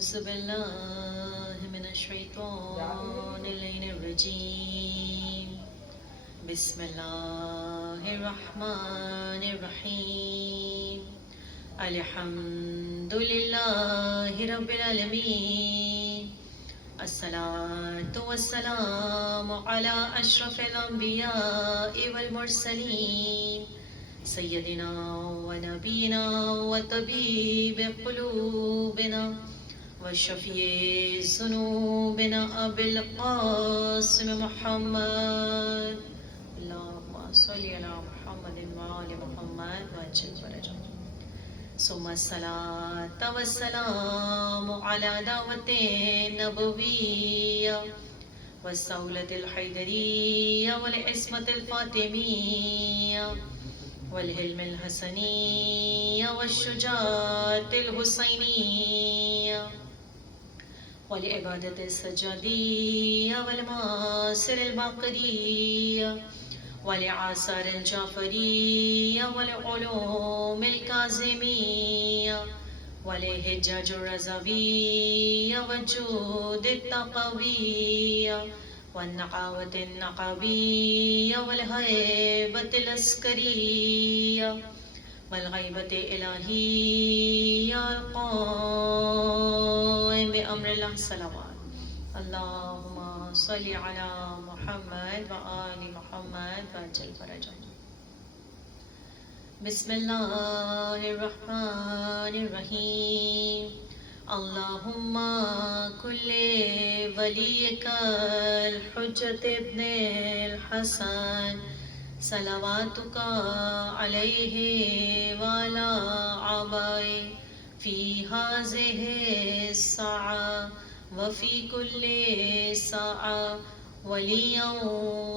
أعوذ بالله من الشيطان الرجيم بسم الله الرحمن الرحيم الحمد لله رب العالمين الصلاة والسلام على أشرف الأنبياء والمرسلين سيدنا ونبينا وطبيب قلوبنا وشفيع ذنوبنا أبي القاسم محمد اللهم صل على محمد وآل محمد وعجل فرجهم ثم الصلاة والسلام على دعوة النبوية والسولة الحيدرية والعصمة الفاطمية والحلم الحسنية والشجاعة الحسينية والعبادة السجادية والمآثر الباقرية والآثار الجعفرية والعلوم الكاظمية والحجاج الرضوية والجود التقوية والنقاوة النقابية والهيبة العسكرية والغيبة الإلهية القائم بأمر الله صلوات اللهم صل على محمد وآل محمد وعجل فرجهم بسم الله الرحمن الرحيم اللهم كل وليك الحجة ابن الحسن صلواتك عليه وعلى آبائه في هذه الساعة وفي كل ساعة وليا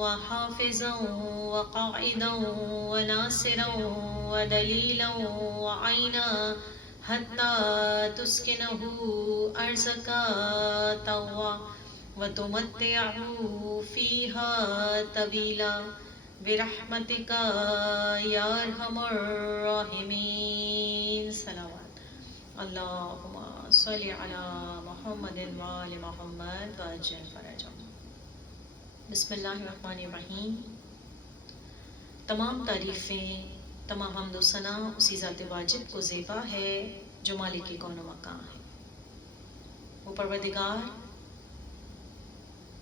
وحافظا وقائدا وناصرا ودليلا وعينا حتى تسكنه أرزك طوى وتمتعه فيها طويلا برحمتك يا أرحم الراحمين صلوات اللهم صل على محمد وآل محمد وعجل فرجهم بسم اللہ الرحمن الرحیم تمام تعریفیں تمام حمد و ثنا اسی ذات واجب کو زیبا ہے جو مالک کون و مکان ہے، وہ پروردگار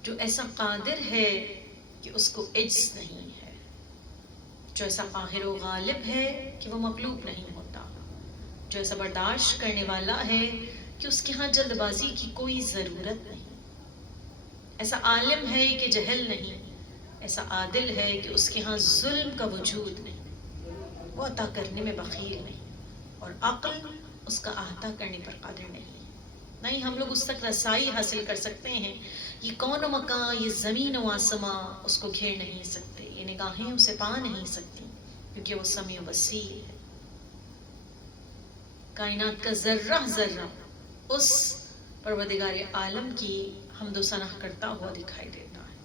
جو ایسا قادر ہے کہ اس کو عجز نہیں ہے، جو ایسا قاہر و غالب ہے کہ وہ مغلوب نہیں ہوتا، جو ایسا برداشت کرنے والا ہے کہ اس کے ہاں جلد بازی کی کوئی ضرورت نہیں، ایسا عالم ہے کہ جہل نہیں، ایسا عادل ہے کہ اس کے ہاں ظلم کا وجود نہیں، وہ عطا کرنے میں بخیل نہیں، اور عقل اس کا احاطہ کرنے پر قادر نہیں، نہیں ہم لوگ اس تک رسائی حاصل کر سکتے ہیں، یہ کون و مکان، یہ زمین و آسمان اس کو گھیر نہیں سکتے، یہ نگاہیں اسے پا نہیں سکتی، کیونکہ وہ سمیع و بصیر ہے۔ کائنات کا ذرہ ذرہ اس پروردگار عالم کی حمد و ثنا کرتا ہوا دکھائی دیتا ہے،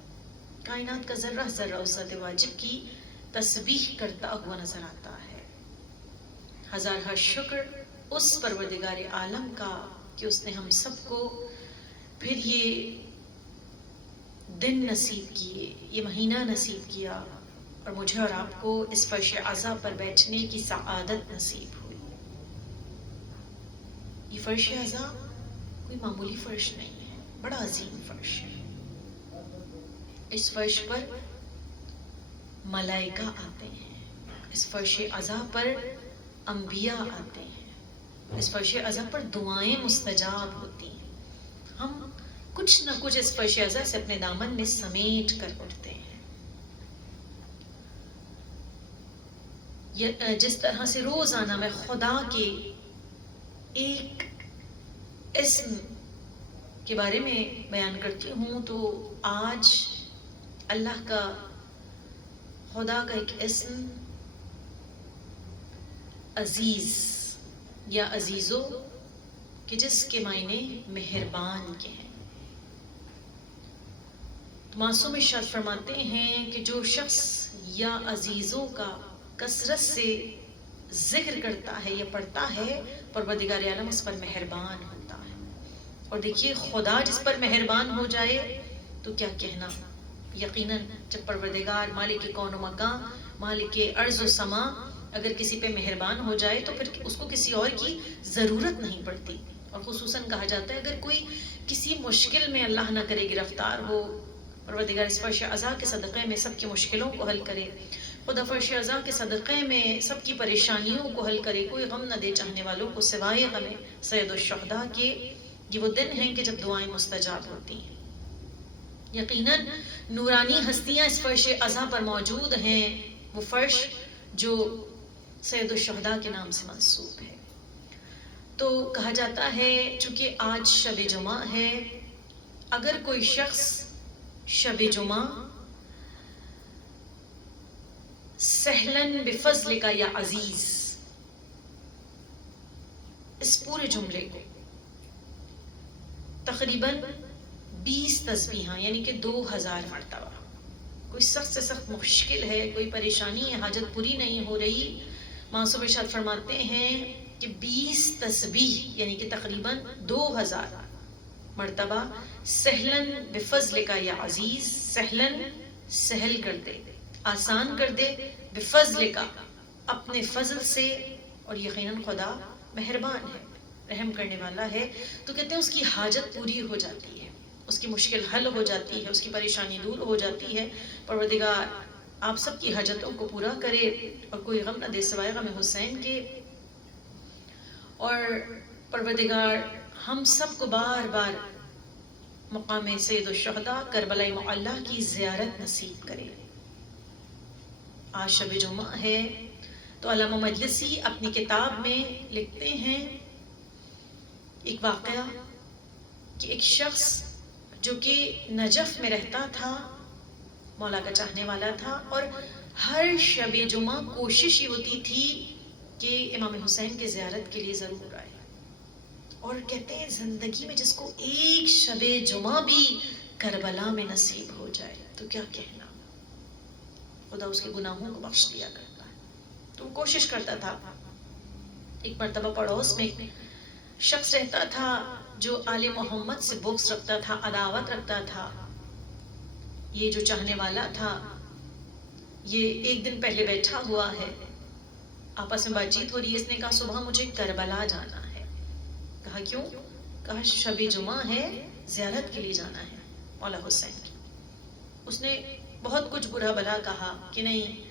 کائنات کا ذرہ ذرہ اس ذات واجب کی تسبیح کرتا ہوا نظر آتا ہے۔ ہزارہ شکر اس پروردگار عالم کا کہ اس نے ہم سب کو پھر یہ دن نصیب کیے، یہ مہینہ نصیب کیا، اور مجھے اور آپ کو اس فرش عزا پر بیٹھنے کی سعادت نصیب ہوئی۔ یہ فرش عزا کوئی معمولی فرش نہیں ہے، بڑا عظیم فرش ہے۔ اس فرش پر ملائکہ آتے ہیں، اس فرش عزا پر انبیاء آتے ہیں، اس فرش عزا پر دعائیں مستجاب ہوتی ہیں، ہم کچھ نہ کچھ اس فرش عزا سے اپنے دامن میں سمیٹ کر اٹھتے ہیں۔ جس طرح سے روزانہ میں خدا کے ایک اسم کے بارے میں بیان کرتی ہوں، تو آج اللہ کا خدا کا ایک اسم عزیز یا عزیزو کہ جس کے معنی مہربان کے ہیں۔ معصوم ارشاد فرماتے ہیں کہ جو شخص یا عزیزوں کا کثرت سے ذکر کرتا ہے یا پڑھتا ہے، پروردگار عالم اس پر مہربان ہوتا ہے۔ اور دیکھیے خدا جس پر مہربان ہو جائے تو کیا کہنا. یقیناً جب پروردگار مالک کون و مکان، مالک ارض و سما اگر کسی پہ مہربان ہو جائے تو پھر اس کو کسی اور کی ضرورت نہیں پڑتی. اور خصوصاً کہا جاتا ہے اگر کوئی کسی مشکل میں اللہ نہ کرے گرفتار ہو، پروردگار اس فرش عزا کے صدقے میں سب کی مشکلوں کو حل کرے، خدا فرش عزا کے صدقے میں سب کی پریشانیوں کو حل کرے، کوئی غم نہ دے چاہنے والوں کو سوائے غم سید الشہداء کے. یہ وہ دن ہیں کہ جب دعائیں مستجاب ہوتی ہیں. یقیناً نورانی ہستیاں اس فرش عزا پر موجود ہیں، وہ فرش جو سید الشہداء کے نام سے منسوب ہے. تو کہا جاتا ہے چونکہ آج شب جمعہ ہے، اگر کوئی شخص شب جمعہ سہلن بفضل کا یا عزیز اس پورے جملے کو تقریباً 20 تسبیحاں یعنی کہ 2000 مرتبہ، کوئی سخت سے سخت مشکل ہے، کوئی پریشانی ہے، حاجت پوری نہیں ہو رہی، معصوم ارشاد فرماتے ہیں کہ 20 تسبیح یعنی کہ تقریباً 2000 مرتبہ سہلن بفضل کا یا عزیز، سہلن سہل کر دے، آسان کر دے، بفضل کا اپنے فضل سے، اور یقیناً خدا مہربان ہے، رحم کرنے والا ہے، تو کہتے ہیں اس کی حاجت پوری ہو جاتی ہے، اس کی مشکل حل ہو جاتی ہے، اس کی پریشانی دور ہو جاتی ہے. پروردگار آپ سب کی حاجتوں کو پورا کرے اور کوئی غم نہ دے سوائے غم حسین کے. اور پروردگار ہم سب کو بار بار مقام سید الشہداء کربلا معلی کی زیارت نصیب کرے. آج شب جمعہ ہے تو علامہ مجلسی اپنی کتاب میں لکھتے ہیں ایک واقعہ کہ ایک شخص جو کہ نجف میں رہتا تھا، مولا کا چاہنے والا تھا، اور ہر شب جمعہ کوشش یہ ہوتی تھی کہ امام حسین کی زیارت کے لیے ضرور آئے. اور کہتے ہیں زندگی میں جس کو ایک شب جمعہ بھی کربلا میں نصیب ہو جائے تو کیا کہنا، خدا اس کے گناہوں کو بخش دیا کرتا ہے. تو وہ کوشش کرتا تھا. ایک مرتبہ پڑوس میں شخص رہتا تھا جو آل محمد سے بغض رکھتا تھا، عداوت رکھتا تھا. یہ جو چاہنے والا تھا یہ ایک دن پہلے بیٹھا ہوا ہے، آپس میں بات چیت ہو رہی ہے. اس نے کہا صبح مجھے کربلا جانا ہے. کہا کیوں؟ کہا شب جمعہ ہے، زیارت کے لیے جانا ہے مولا حسین کی. اس نے بہت کچھ برا بھلا کہا کہ نہیں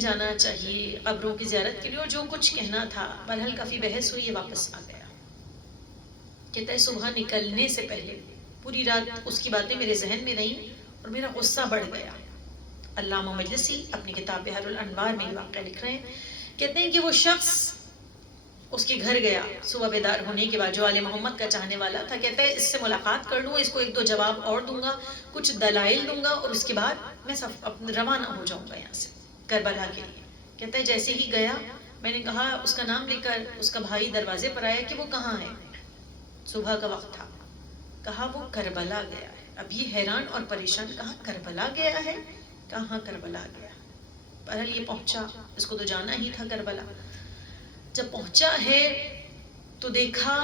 جانا چاہیے قبروں کی زیارت کے لیے، اور جو کچھ کہنا تھا. بہرحال کافی بحث ہوئی، واپس آ گیا. کہتا ہے صبح نکلنے سے پہلے پوری رات اس کی باتیں میرے ذہن میں رہیں اور میرا غصہ بڑھ گیا. علامہ مجلسی اپنی کتاب بحر الانوار میں یہ واقعہ لکھ رہے ہیں. کہتے ہیں کہ وہ شخص اس کے گھر گیا صبح بیدار ہونے کے بعد، جو آل محمد کا چاہنے والا تھا. کہتا ہے اس سے ملاقات کر لوں، اس کو ایک دو جواب اور دوں گا، کچھ دلائل دوں گا، اور اس کے بعد میں روانہ ہو جاؤں گا یہاں سے کربلا کے لیے. کہتا ہے جیسے ہی گیا میں نے کہا اس کا نام لے کر، اس کا بھائی دروازے پر آیا کہ وہ کہاں ہے. صبح کا وقت تھا. کہا وہ کربلا گیا ہے. اب یہ حیران اور پریشان، کہا کربلا گیا ہے؟ کہاں کربلا گیا. بہرحال یہ پہنچا، اس کو تو جانا ہی تھا کربلا. جب پہنچا ہے تو دیکھا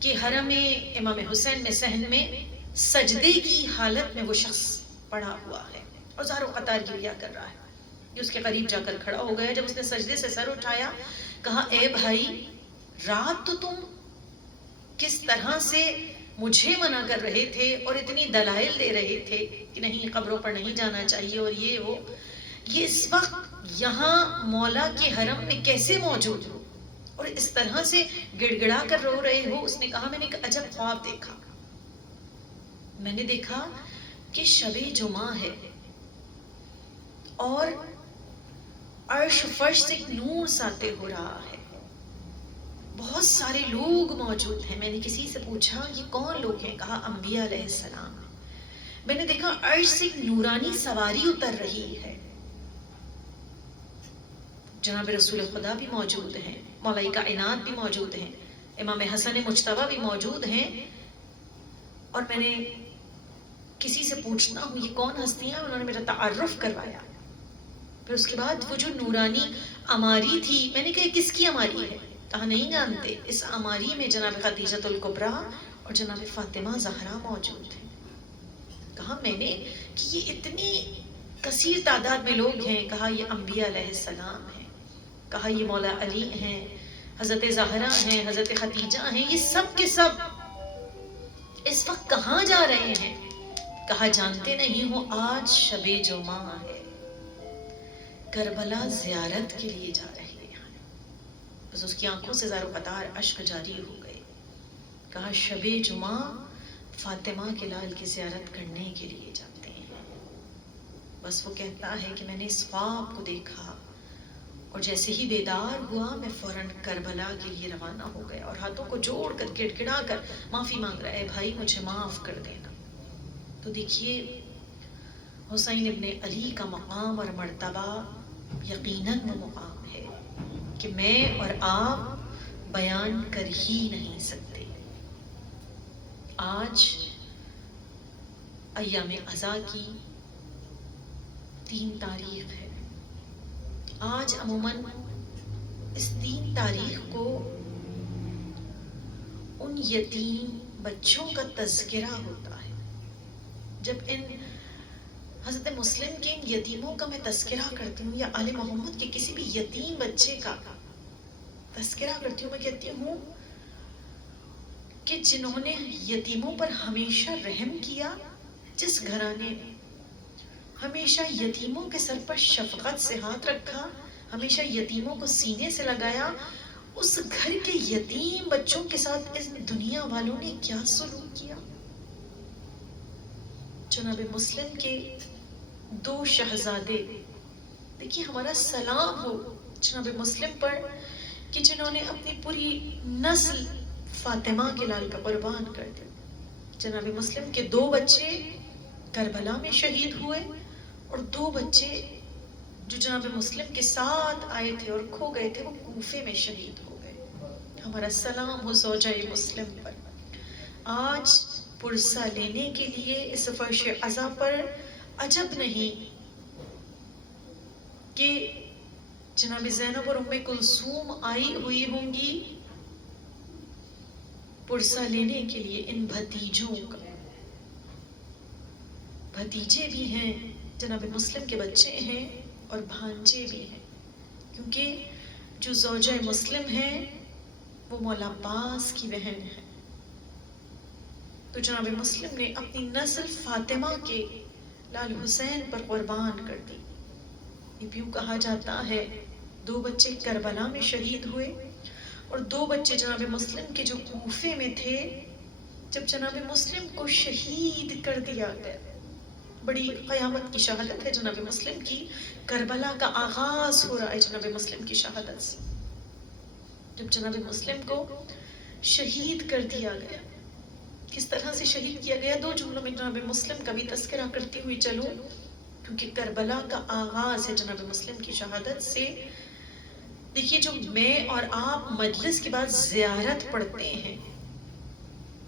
کہ حرم امام حسین میں صحن میں سجدے کی حالت میں وہ شخص پڑا ہوا ہے اور زار و قطار گریا کر رہا ہے. یہ اس کے قریب جا کر کھڑا ہو گیا. جب اس نے سجدے سے سر اٹھایا کہا اے بھائی، رات تو تم کس طرح سے مجھے منع کر رہے تھے اور اتنی دلائل دے رہے تھے کہ نہیں قبروں پر نہیں جانا چاہیے اور یہ وہ، یہ اس وقت یہاں مولا کے حرم میں کیسے موجود ہو اور اس طرح سے گڑ گڑا کر رو رہے ہو. اس نے کہا میں نے ایک عجب خواب دیکھا. میں نے دیکھا کہ شب جمعہ ہے اور عرش فرش سے ایک نور ساطع ہو رہا ہے، بہت سارے لوگ موجود ہیں. میں نے کسی سے پوچھا یہ کون لوگ ہیں؟ کہا انبیاء علیہ السلام. میں نے دیکھا عرش سے ایک نورانی سواری اتر رہی ہے. جناب رسول خدا بھی موجود ہیں، مولا کائنات بھی موجود ہیں، امام حسن مجتبی بھی موجود ہیں. اور میں نے کسی سے پوچھتا ہوں یہ کون ہستیاں، انہوں نے میرا تعارف کروایا. پھر اس کے بعد وہ جو نورانی اماری تھی، میں نے کہا کس کی اماری ہے؟ کہا نہیں جانتے، اس عماری میں جناب خدیجہ الکبریٰ اور جناب فاطمہ زہرا موجود ہیں. کہا میں نے کہ یہ اتنی کثیر تعداد میں لوگ ہیں. کہا یہ انبیاء علیہ السلام ہیں. کہا یہ مولا علی ہیں، حضرت زہرا ہیں، حضرت خدیجہ ہیں، یہ سب کے سب اس وقت کہاں جا رہے ہیں؟ کہا جانتے نہیں ہو آج شب جمعہ ہے، کربلا زیارت کے لیے جا رہے ہیں. بس اس کی آنکھوں سے زار و قطار اشک جاری ہو گئے. کہا شب جمعہ فاطمہ کے لال کی زیارت کرنے کے لیے جاتے ہیں. بس وہ کہتا ہے کہ میں نے اس خواب کو دیکھا اور جیسے ہی بیدار ہوا میں فوراً کربلا کے لیے روانہ ہو گیا اور ہاتھوں کو جوڑ کر گڑ گڑا کر معافی مانگ رہا ہے، بھائی مجھے معاف کر دینا. تو دیکھیے حسین ابن علی کا مقام اور مرتبہ یقیناً وہ مقام ہے کہ میں اور آپ بیان کر ہی نہیں سکتے. آج ایام عزا کی 3 تاریخ ہے. آج عموماً اس 3 تاریخ کو ان یتیم بچوں کا تذکرہ ہوتا ہے. جب ان حضرت مسلم کے ان یتیموں کا میں تذکرہ کرتی ہوں یا آل محمد کے کسی بھی یتیم بچے کا تذکرہ کرتی ہوں، میں کہتی ہوں کہ جنہوں نے یتیموں پر ہمیشہ رحم کیا، جس گھرانے نے ہمیشہ یتیموں کے سر پر شفقت سے ہاتھ رکھا، ہمیشہ یتیموں کو سینے سے لگایا، اس گھر کے یتیم بچوں کے ساتھ اس دنیا والوں نے کیا سلوک کیا. جناب مسلم کے 2 شہزادے، دیکھیے ہمارا سلام ہو جناب مسلم پر کہ جنہوں نے اپنی پوری نسل فاطمہ کے لال کا قربان کر دیا. جناب مسلم کے 2 بچے کربلا میں شہید ہوئے اور 2 بچے جو جناب مسلم کے ساتھ آئے تھے اور کھو گئے تھے وہ کوفے میں شہید ہو گئے. ہمارا سلام ہو زوجہ مسلم پر. آج پرسہ لینے کے لیے اس فرش عزا پر عجب نہیں کہ جناب زینب اور ام کلثوم آئی ہوئی ہوں گی پرسہ لینے کے لیے ان بھتیجوں کا. بھتیجے بھی ہیں، جناب مسلم کے بچے ہیں اور بھانجے بھی ہیں، کیونکہ جو زوجہ مسلم ہیں وہ مولا عباس کی بہن ہے. تو جناب مسلم نے اپنی نسل فاطمہ کے لال حسین پر قربان کر دی. یہ بھی کہا جاتا ہے 2 بچے کربلا میں شہید ہوئے اور 2 بچے جناب مسلم کے جو کوفے میں تھے. جب جناب مسلم کو شہید کر دیا گیا، بڑی قیامت کی شہادت ہے جناب مسلم کی. کربلا کا آغاز ہو رہا ہے جناب مسلم کی شہادت سے. جب جناب مسلم کو شہید کر دیا گیا، کس طرح سے شہید کیا گیا 2 جملوں میں جناب مسلم کا بھی تذکرہ کرتی ہوئی چلوں، کیونکہ کربلا کا آغاز ہے جناب مسلم کی شہادت سے. دیکھیے جو میں اور آپ مجلس کے بعد زیارت پڑھتے ہیں،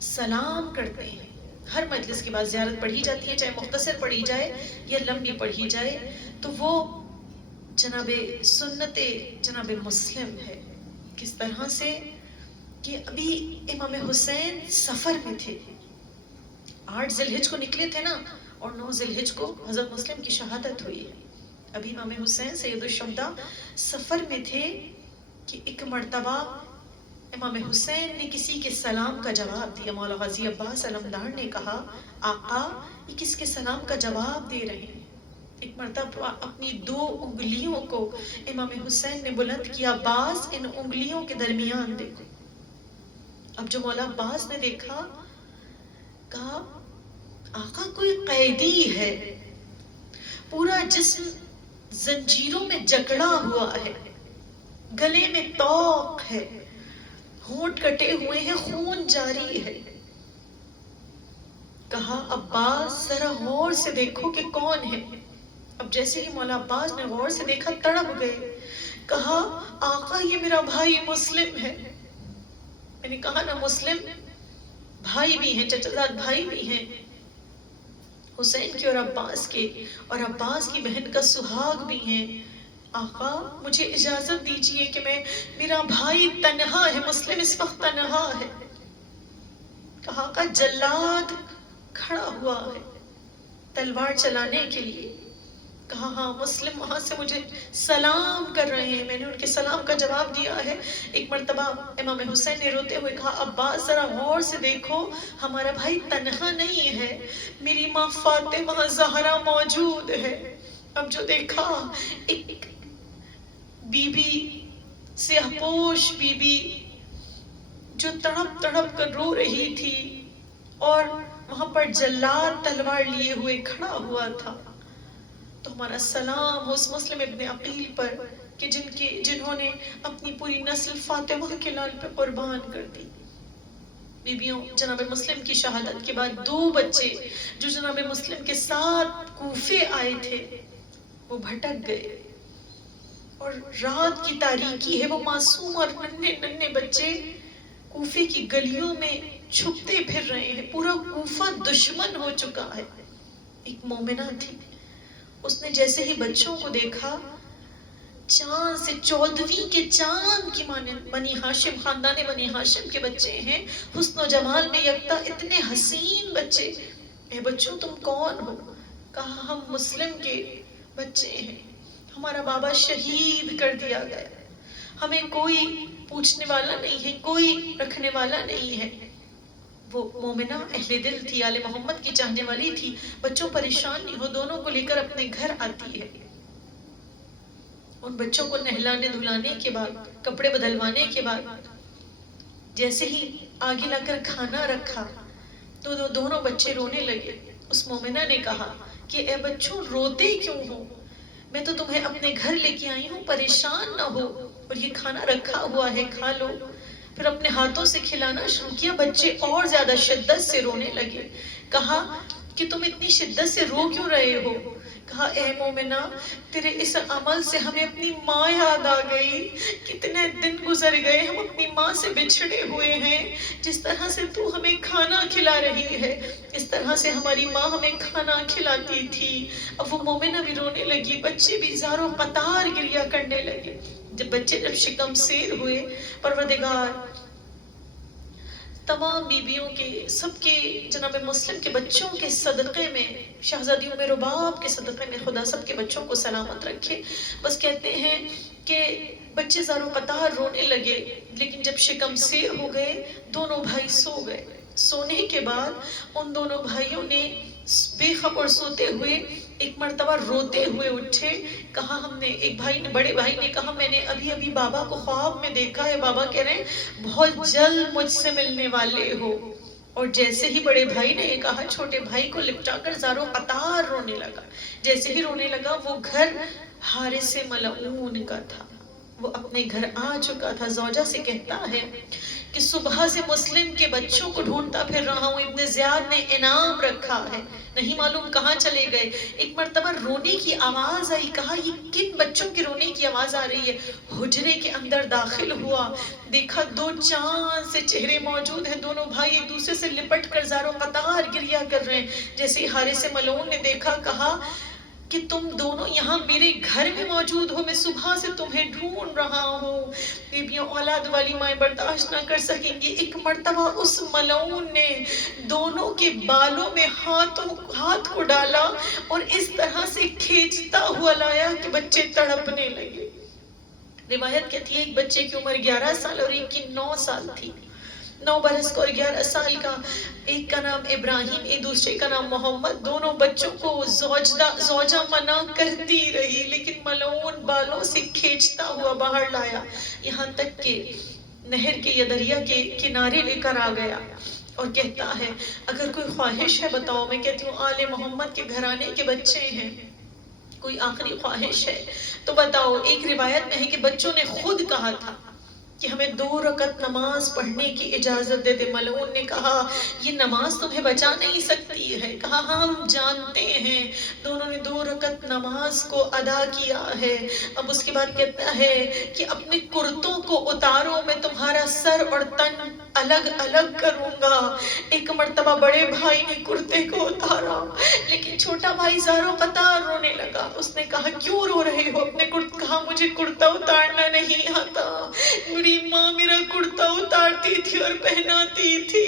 سلام کرتے ہیں، ہر مجلس کے بعد زیارت پڑھی جاتی ہے، چاہے مختصر پڑھی جائے یا لمبی پڑھی جائے، تو وہ جناب سنت جناب مسلم ہے. کس طرح سے کہ ابھی امام حسین سفر میں تھے، 8 ذی الحجہ کو نکلے تھے نا، اور 9 ذی الحجہ کو حضرت مسلم کی شہادت ہوئی ہے. ابھی امام حسین سید الشہداء سفر میں تھے کہ ایک مرتبہ امام حسین نے کسی کے سلام کا جواب دیا. مولا غازی عباس علمدار نے کہا آقا یہ کس کے سلام کا جواب دے رہے ہیں؟ ایک مرتبہ اپنی 2 انگلیوں کو امام حسین نے بلند کیا، عباس ان انگلیوں کے درمیان دیکھو. اب جو مولا عباس نے دیکھا، کہا آقا کوئی قیدی ہے، پورا جسم زنجیروں میں جکڑا ہوا ہے، گلے میں طوق ہے، ہونٹ کٹے ہوئے ہیں، خون جاری ہے. کہا عباس ذرا غور سے دیکھو کہ کون ہے. اب جیسے ہی مولا عباس نے غور سے دیکھا تڑپ گئے. کہا آقا یہ میرا بھائی مسلم ہے. میں نے کہا نا مسلم بھائی بھی ہیں، چچا زاد بھائی بھی ہیں حسین کے اور عباس کے، اور عباس کی بہن کا سہاگ بھی ہیں. آقا مجھے اجازت دیجئے کہ میرا بھائی تنہا ہے، مسلم اس وقت تنہا ہے. کہا آقا جلاد کھڑا ہوا ہے تلوار چلانے کے لیے. کہا ہاں مسلم وہاں سے مجھے سلام کر رہے ہیں، میں نے ان کے سلام کا جواب دیا ہے. ایک مرتبہ امام حسین نے روتے ہوئے کہا عباس ذرا غور سے دیکھو، ہمارا بھائی تنہا نہیں ہے، میری ماں فاطمہ زہرا موجود ہے. اب جو دیکھا ایک بی بی سیاہ پوش بی بی جو تڑپ تڑپ کر رو رہی تھی اور وہاں پر جلاد تلوار لیے ہوئے کھڑا ہوا تھا. تو ہمارا سلام ہو اس مسلم ابن عقیل پر کہ جنہوں نے اپنی پوری نسل فاطمہ کے لال پہ قربان کر دی. بیبیوں جناب مسلم کی شہادت کے بعد 2 بچے جو جناب مسلم کے ساتھ کوفے آئے تھے وہ بھٹک گئے، اور رات کی تاریکی ہے، وہ معصوم اور ننھے ننھے بچے کوفے کی گلیوں میں چھپتے پھر رہے ہیں. پورا کوفہ دشمن ہو چکا ہے. ایک مومنہ تھی، اس نے جیسے ہی بچوں کو دیکھا، چاند سے 14ویں کے چاند کی مانند، بنی ہاشم خاندان بنی ہاشم کے بچے ہیں، حسن و جمال میں یکتا، اتنے حسین بچے. اے بچوں تم کون ہو؟ کہا ہم مسلم کے بچے ہیں، ہمارا بابا شہید کر دیا گیا، ہمیں کوئی پوچھنے والا نہیں ہے، کوئی رکھنے والا نہیں ہے. وہ مومنہ اہل دل تھی، آل محمد کی چاہنے والی تھی. بچوں پریشان نہیں ہو، دونوں کو لے کر اپنے گھر آتی ہے. ان بچوں کو نہلانے دھلانے کے بعد، کپڑے بدلوانے کے بعد، جیسے ہی آگے لا کر کھانا رکھا تو دونوں بچے رونے لگے. اس مومنہ نے کہا کہ اے بچوں روتے کیوں ہو؟ میں تو تمہیں اپنے گھر لے کے آئی ہوں، پریشان نہ ہو، اور یہ کھانا رکھا ہوا ہے کھا لو. پھر اپنے ہاتھوں سے کھلانا شروع کیا. بچے اور زیادہ شدت سے رونے لگے. کہا کہ تم اتنی شدت سے رو کیوں رہے ہو؟ کہا اے مومنہ تیرے اس عمل سے ہمیں اپنی ماں یاد آ گئی. کتنے دن گزر گئے، ہم اپنی ماں سے بچھڑے ہوئے ہیں. جس طرح سے تو ہمیں کھانا کھلا رہی ہے، اس طرح سے ہماری ماں ہمیں کھانا کھلاتی تھی. اب وہ مومنہ بھی رونے لگی، بچے بھی زاروں قطار گریہ کرنے لگے. جب شکم سیر ہوئے، پروردگار تمام بیویوں کے، سب کے، جناب مسلم کے بچوں کے صدقے میں، شہزادی ام رباب کے صدقے میں خدا سب کے بچوں کو سلامت رکھے. بس کہتے ہیں کہ بچے زاروں قطار رونے لگے، لیکن جب شکم سیر ہو گئے دونوں بھائی سو گئے. سونے کے بعد ان دونوں بھائیوں نے بے خبر سوتے ہوئے ایک مرتبہ روتے ہوئے اٹھے. کہا ہم نے، ایک بھائی نے، بڑے بھائی نے کہا میں نے ابھی ابھی بابا کو خواب میں دیکھا ہے، بابا کہہ رہے ہیں بہت جلد مجھ سے ملنے والے ہو. اور جیسے ہی بڑے بھائی نے یہ کہا، چھوٹے بھائی کو لپٹا کر زاروں قطار رونے لگا. جیسے ہی رونے لگا، وہ گھر حارث ملعون کا تھا، وہ اپنے گھر آ چکا تھا. زوجہ سے کہتا ہے کہ صبح سے مسلم کے بچوں کو ڈھونڈتا پھر رہا ہوں، ابن زیاد نے انعام رکھا ہے، نہیں معلوم کہاں چلے گئے. ایک مرتبہ رونے کی آواز آئی. کہا یہ کن بچوں کی رونے کی آواز آ رہی ہے؟ حجرے کے اندر داخل ہوا، دیکھا 2 چاند سے چہرے موجود ہیں، دونوں بھائی ایک دوسرے سے لپٹ کر زاروں قطار گریہ کر رہے ہیں. جیسے حارث ملعون نے دیکھا، کہا کہ تم دونوں یہاں میرے گھر میں موجود ہو، میں صبح سے تمہیں ڈھونڈ رہا ہوں. بیبیوں اولاد والی مائیں برداشت نہ کر سکیں گی. ایک مرتبہ اس ملعون نے دونوں کے بالوں میں ہاتھ کو ڈالا اور اس طرح سے کھینچتا ہوا لایا کہ بچے تڑپنے لگے. روایت کہتی ہے ایک بچے کی عمر 11 سال اور ایک کی 9 سال تھی. 9 برس کا اور 11 سال کا. ایک کا نام ابراہیم، ایک دوسرے کا نام محمد. دونوں بچوں کو زوجہ منع کرتی رہی، لیکن ملعون بالوں سے کھینچتا ہوا باہر لایا، یہاں تک کہ نہر کے یا دریا کے کنارے لے کر آ گیا. اور کہتا ہے اگر کوئی خواہش ہے بتاؤ. میں کہتی ہوں آل محمد کے گھرانے کے بچے ہیں، کوئی آخری خواہش ہے تو بتاؤ. ایک روایت میں ہے کہ بچوں نے خود کہا تھا کہ ہمیں 2 رکعت نماز پڑھنے کی اجازت دے دے. ملعون نے کہا یہ نماز تمہیں بچا نہیں سکتی ہے. کہا ہاں ہم جانتے ہیں. دونوں نے 2 رکعت نماز کو ادا کیا ہے. اب اس کے بعد کہتا ہے کہ اپنے کرتوں کو اتارو، میں تمہارا سر اور تن الگ الگ کروں گا۔ ایک مرتبہ بڑے بھائی نے کرتے کو اتارا، لیکن چھوٹا بھائی زاروں قطار رونے لگا۔ اس نے کہا کیوں رو رہے ہو؟ اپنے کہا مجھے کرتا اتارنا نہیں آتا، میری ماں میرا کرتا اتارتی تھی اور پہناتی تھی۔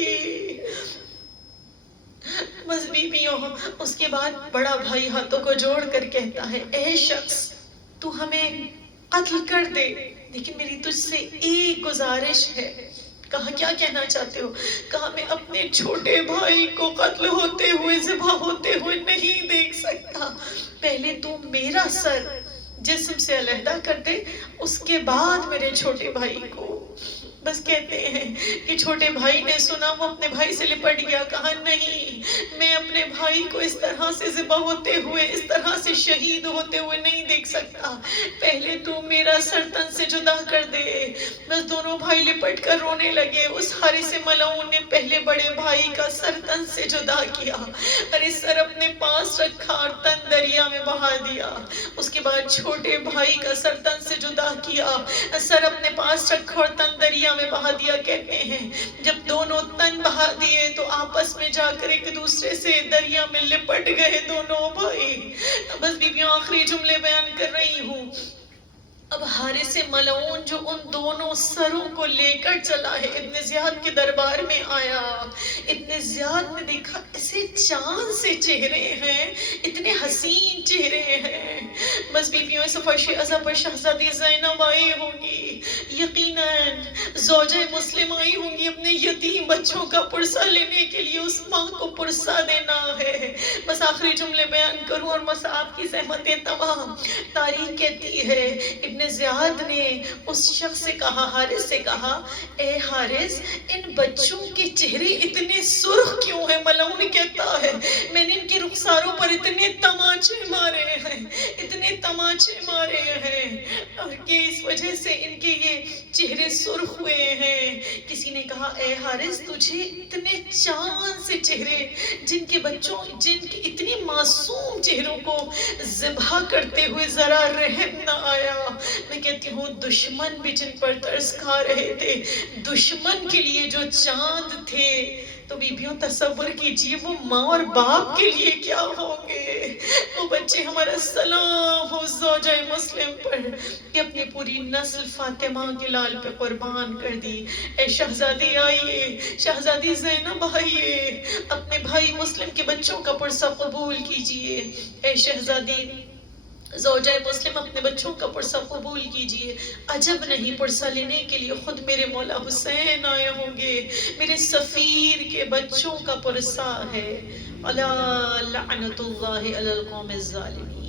بس بیویوں، اس کے بعد بڑا بھائی ہاتھوں کو جوڑ کر کہتا ہے اے شخص تو ہمیں قتل کر دے، لیکن میری تجھ سے ایک گزارش ہے۔ کہا کیا کہنا چاہتے ہو؟ کہا میں اپنے چھوٹے بھائی کو قتل ہوتے ہوئے ذبح ہوتے ہوئے نہیں دیکھ سکتا، پہلے تو میرا سر جسم سے علیحدہ کر دے، اس کے بعد میرے چھوٹے بھائی کو۔ بس کہتے ہیں کہ چھوٹے بھائی نے سنا، وہ اپنے بھائی سے لپٹ گیا، کہا نہیں میں اپنے بھائی کو اس طرح سے ذبح ہوتے ہوئے، اس طرح سے شہید ہوتے ہوئے نہیں دیکھ سکتا، پہلے تو میرا سر تن سے جدا کر دے۔ بس دونوں بھائی لپٹ کر رونے لگے۔ اس حارث ملعون نے پہلے بڑے بھائی کا سر تن سے جدا کیا اور اس سر اپنے پاس رکھا اور تن دریا میں بہا دیا۔ اس کے بعد چھوٹے بھائی کا سر تن سے جدا کیا، سر اپنے پاس رکھا اور تن دریا میں بہا دیا۔ کہتے ہیں جب دونوں تن بہا دیے تو آپس میں جا کر ایک دوسرے سے دریا میں لپٹ گئے دونوں بھائی۔ بس بیویوں آخری جملے بیان کر رہی ہوں۔ اب حارث ملعون جو ان دونوں سروں کو لے کر چلا ہے، ابن زیاد کے دربار میں آیا، ابن زیاد نے دیکھا اسے چاند سے چہرے ہیں، اتنے حسین چہرے ہیں۔ بس بیویوں اس فرش عزا پر شہزادی زینب آئی ہوں گی، یقیناً زوجہ مسلم آئی ہوں گی اپنے یتیم بچوں کا پرسہ لینے کے لیے، اس ماں کو پرسہ دینا ہے۔ بس آخری جملے بیان کروں اور بس آپ کی زحمتیں تمام۔ تاریخ کہتی ہے ابن زیاد نے اس شخص سے کہا، حارث سے کہا اے حارث ان بچوں کے چہرے اتنے سرخ کیوں ہیں؟ ملعون کہتا ہے میں نے ان کے رخساروں پر اتنے تماچے مارے ہیں، اتنے تماچے مارے ہیں اور کہ اس وجہ سے ان کے یہ چہرے سرخ ہوئے ہیں۔ کسی نے کہا اے حارث تجھے اتنے چاند سے چہرے، جن کے بچوں، جن کے اتنی معصوم چہروں کو ذبح کرتے ہوئے ذرا رحم نہ آیا؟ میں کہتی ہوں دشمن بھی جن پر ترس کھا رہے تھے، دشمن کے لیے جو چاند تھے، تو بیبیوں تصور کیجئے وہ ماں اور باپ کے لیے کیا ہوں گے۔ وہ بچے، ہمارا سلام ہو زوجہ مسلم پر کہ اپنی پوری نسل فاطمہ کے لال پہ قربان کر دی۔ اے شہزادی آئیے، شہزادی زینب آئیے، اپنے بھائی مسلم کے بچوں کا پرسہ قبول کیجئے۔ اے شہزادی زوجہ مسلم اپنے بچوں کا پرسہ قبول کیجئے۔ عجب نہیں پرسہ لینے کے لیے خود میرے مولا حسین آئے ہوں گے، میرے سفیر کے بچوں کا پرسہ ہے۔ الا لعنت اللہ علی القوم الظالمین۔